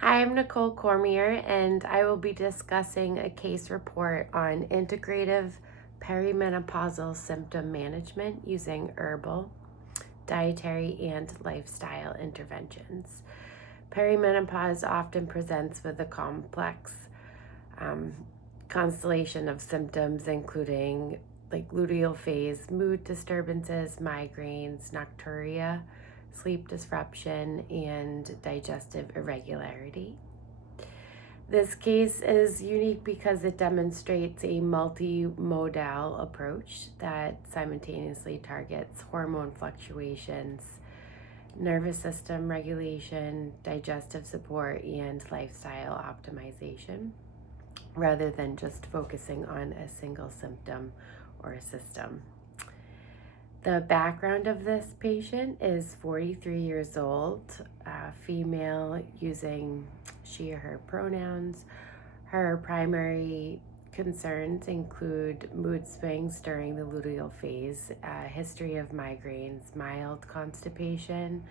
Hi, I'm Nicole Cormier, and I will be discussing a case report on integrative perimenopausal symptom management using herbal, dietary, and lifestyle interventions. Perimenopause often presents with a complex um, constellation of symptoms, including like luteal phase, mood disturbances, migraines, nocturia, sleep disruption, and digestive irregularity. This case is unique because it demonstrates a multimodal approach that simultaneously targets hormone fluctuations, nervous system regulation, digestive support, and lifestyle optimization, rather than just focusing on a single symptom or a system. The background of this patient is 43 years old, female, using she or her pronouns. Her primary concerns include mood swings during the luteal phase, history of migraines, mild constipation,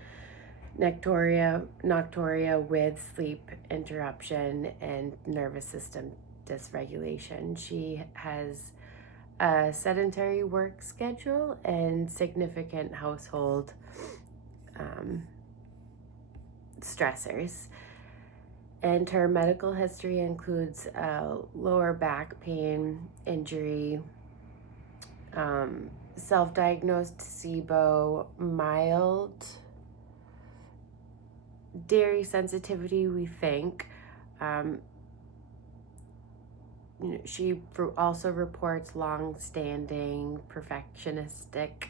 nocturia with sleep interruption, and nervous system dysregulation. She has a sedentary work schedule and significant household stressors. And her medical history includes lower back pain, injury, self-diagnosed SIBO, mild dairy sensitivity, we think. She also reports long-standing perfectionistic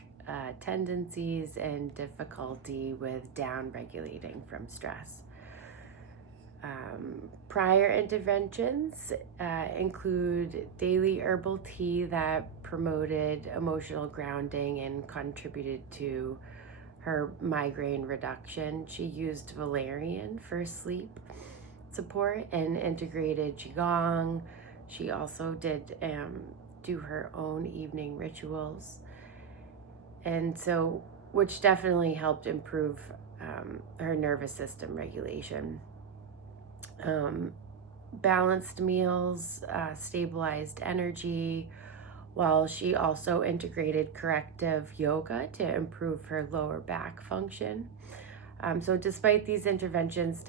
tendencies and difficulty with down-regulating from stress. Prior interventions include daily herbal tea that promoted emotional grounding and contributed to her migraine reduction. She used valerian for sleep support and integrated qigong. She also did do her own evening rituals, and so which definitely helped improve her nervous system regulation. Balanced meals, stabilized energy, while she also integrated corrective yoga to improve her lower back function. So despite these interventions,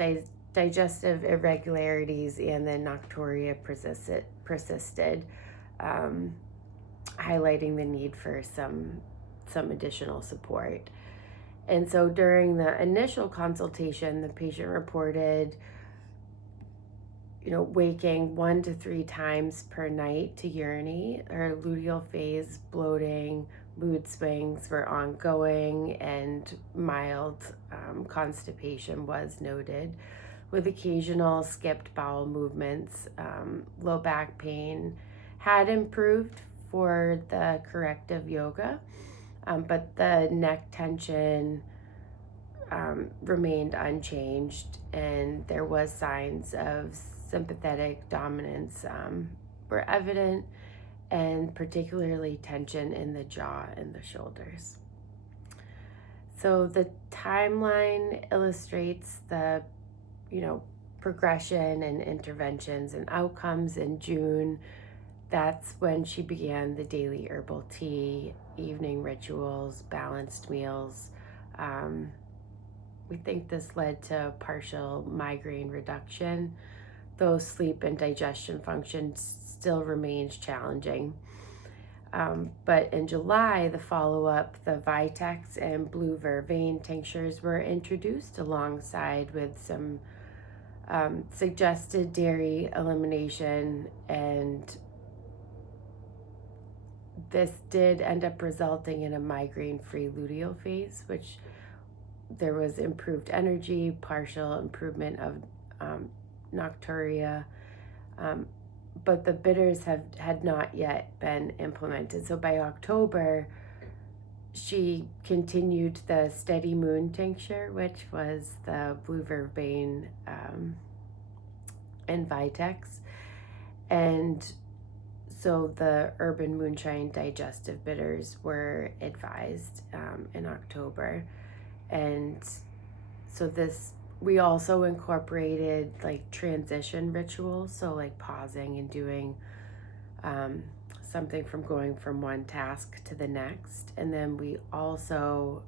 digestive irregularities and the nocturia persisted, highlighting the need for some additional support. And so during the initial consultation, the patient reported waking 1 to 3 times per night to urinate. Her luteal phase, bloating, mood swings were ongoing, and mild constipation was noted, with occasional skipped bowel movements. Low back pain had improved for the corrective yoga, but the neck tension remained unchanged, and there was signs of sympathetic dominance were evident, and particularly tension in the jaw and the shoulders. So the timeline illustrates the progression and interventions and outcomes. In June, that's when she began the daily herbal tea, evening rituals, balanced meals. We think this led to partial migraine reduction, though sleep and digestion function still remains challenging. But in July, the follow-up, the Vitex and blue vervain tinctures were introduced alongside with some suggested dairy elimination, and this did end up resulting in a migraine-free luteal phase, which there was improved energy, partial improvement of nocturia, but the bitters had not yet been implemented. So by October, she continued the Steady Moon tincture, which was the blue vervain and Vitex, and so the Urban Moonshine digestive bitters were advised in October. And so this We also incorporated like transition rituals, so like pausing and doing something from going from one task to the next. And then we also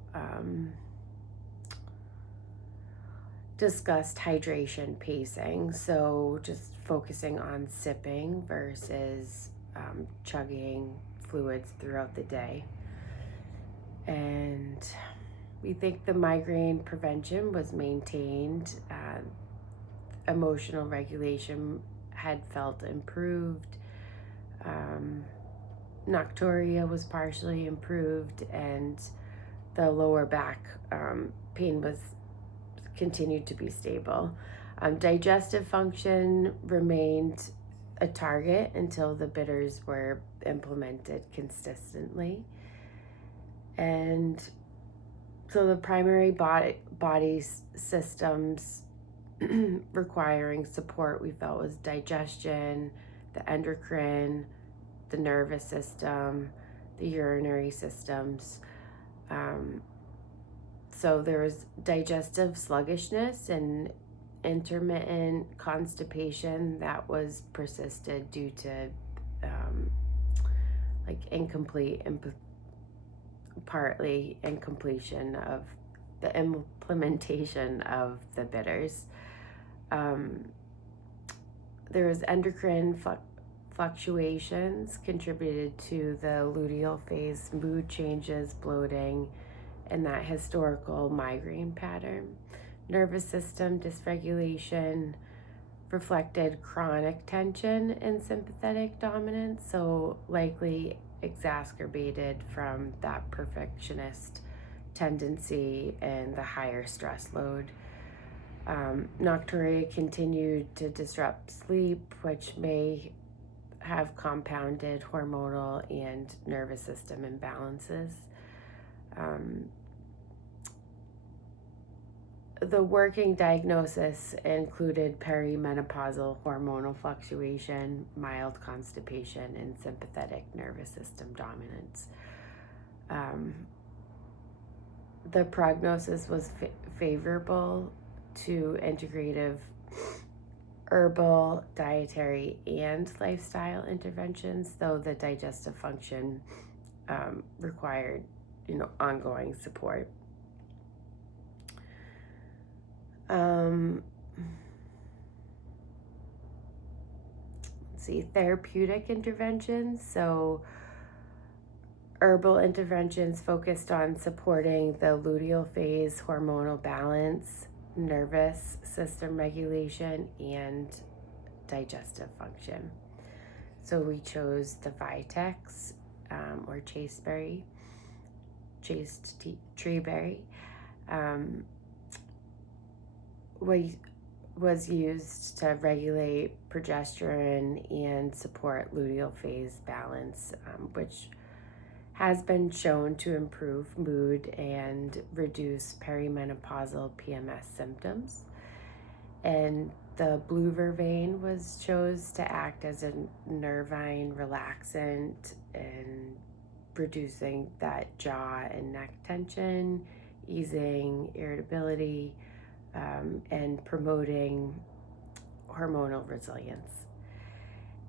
discussed hydration pacing, so just focusing on sipping versus chugging fluids throughout the day. And we think the migraine prevention was maintained. Emotional regulation had felt improved. Nocturia was partially improved, and the lower back pain was continued to be stable. Digestive function remained a target until the bitters were implemented consistently. And so the primary body systems requiring support we felt was digestion, the endocrine, the nervous system, the urinary systems. So there was digestive sluggishness and intermittent constipation that was persisted due to like partly incompletion of the implementation of the bitters. There was endocrine fluctuations contributed to the luteal phase mood changes, bloating, and that historical migraine pattern. Nervous system dysregulation reflected chronic tension and sympathetic dominance, so likely exacerbated from that perfectionist tendency and the higher stress load. Nocturia continued to disrupt sleep, which may have compounded hormonal and nervous system imbalances. The working diagnosis included perimenopausal hormonal fluctuation, mild constipation, and sympathetic nervous system dominance. The prognosis was favorable to integrative herbal, dietary, and lifestyle interventions, though the digestive function required, ongoing support. Let's see, therapeutic interventions. So herbal interventions focused on supporting the luteal phase hormonal balance, nervous system regulation, and digestive function. So we chose the Vitex or chased treeberry. Was used to regulate progesterone and support luteal phase balance, which has been shown to improve mood and reduce perimenopausal PMS symptoms. And the blue vervain was chose to act as a nervine relaxant and reducing that jaw and neck tension, easing irritability, and promoting hormonal resilience.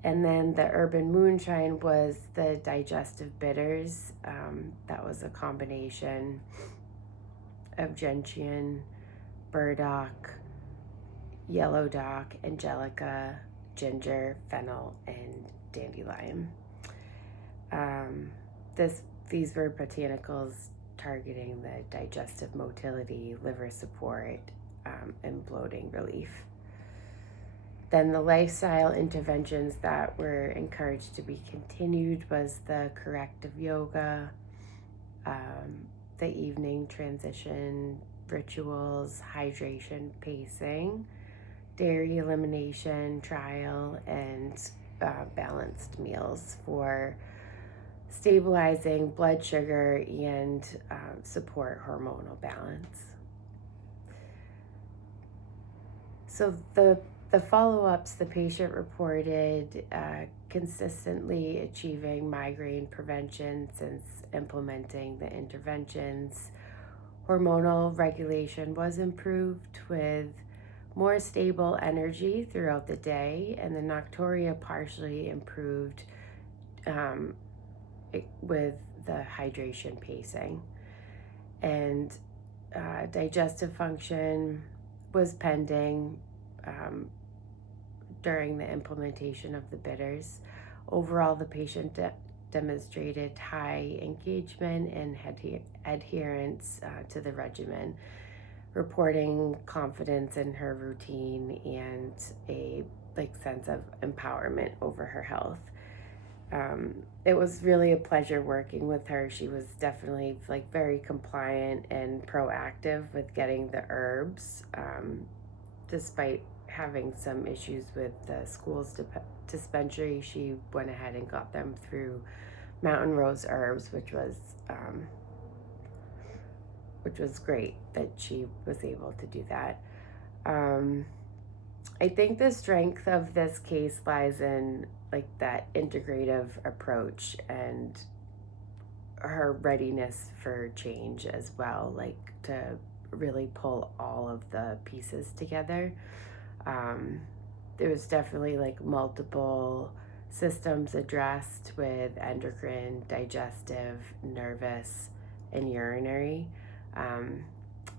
And then the urban moonshine was the digestive bitters. That was a combination of gentian, burdock, yellow dock, angelica, ginger, fennel, and dandelion. These were botanicals targeting the digestive motility, liver support, and bloating relief. Then the lifestyle interventions that were encouraged to be continued was the corrective yoga, the evening transition rituals, hydration pacing, dairy elimination trial, and balanced meals for stabilizing blood sugar and support hormonal balance. So the follow-ups, the patient reported consistently achieving migraine prevention since implementing the interventions, Hormonal regulation was improved with more stable energy throughout the day, and the nocturia partially improved with the hydration pacing. And digestive function was pending during the implementation of the bitters. Overall, the patient demonstrated high engagement and adherence to the regimen, reporting confidence in her routine and a sense of empowerment over her health. It was really a pleasure working with her. She was definitely very compliant and proactive with getting the herbs, despite having some issues with the school's dispensary. She went ahead and got them through Mountain Rose Herbs, which was great that she was able to do that. I think the strength of this case lies in that integrative approach and her readiness for change as well, to really pull all of the pieces together. There was definitely multiple systems addressed with endocrine, digestive, nervous, and urinary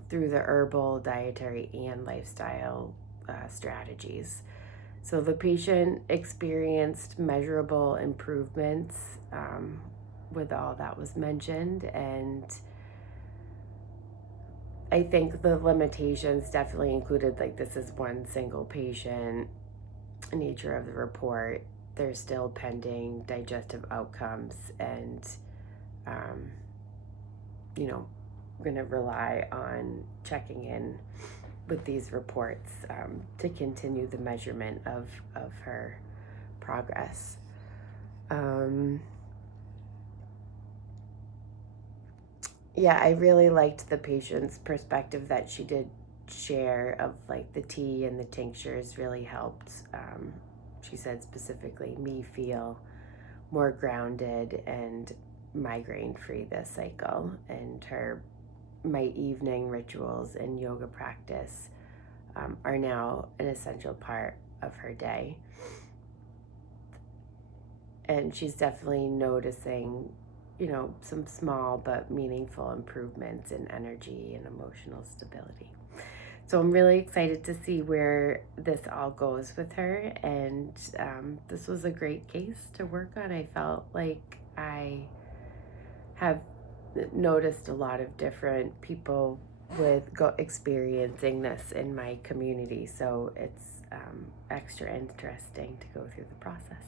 through the herbal, dietary, and lifestyle strategies. So the patient experienced measurable improvements with all that was mentioned, and I think the limitations definitely included this is one single patient, nature of the report, there's still pending digestive outcomes, and going to rely on checking in with these reports to continue the measurement of her progress. I really liked the patient's perspective that she did share of the tea and the tinctures really helped. She said specifically, me feel more grounded and migraine free this cycle, and my evening rituals and yoga practice are now an essential part of her day. And she's definitely noticing, some small but meaningful improvements in energy and emotional stability. So I'm really excited to see where this all goes with her. And this was a great case to work on. I felt like I have noticed a lot of different people experiencing this in my community. So it's extra interesting to go through the process.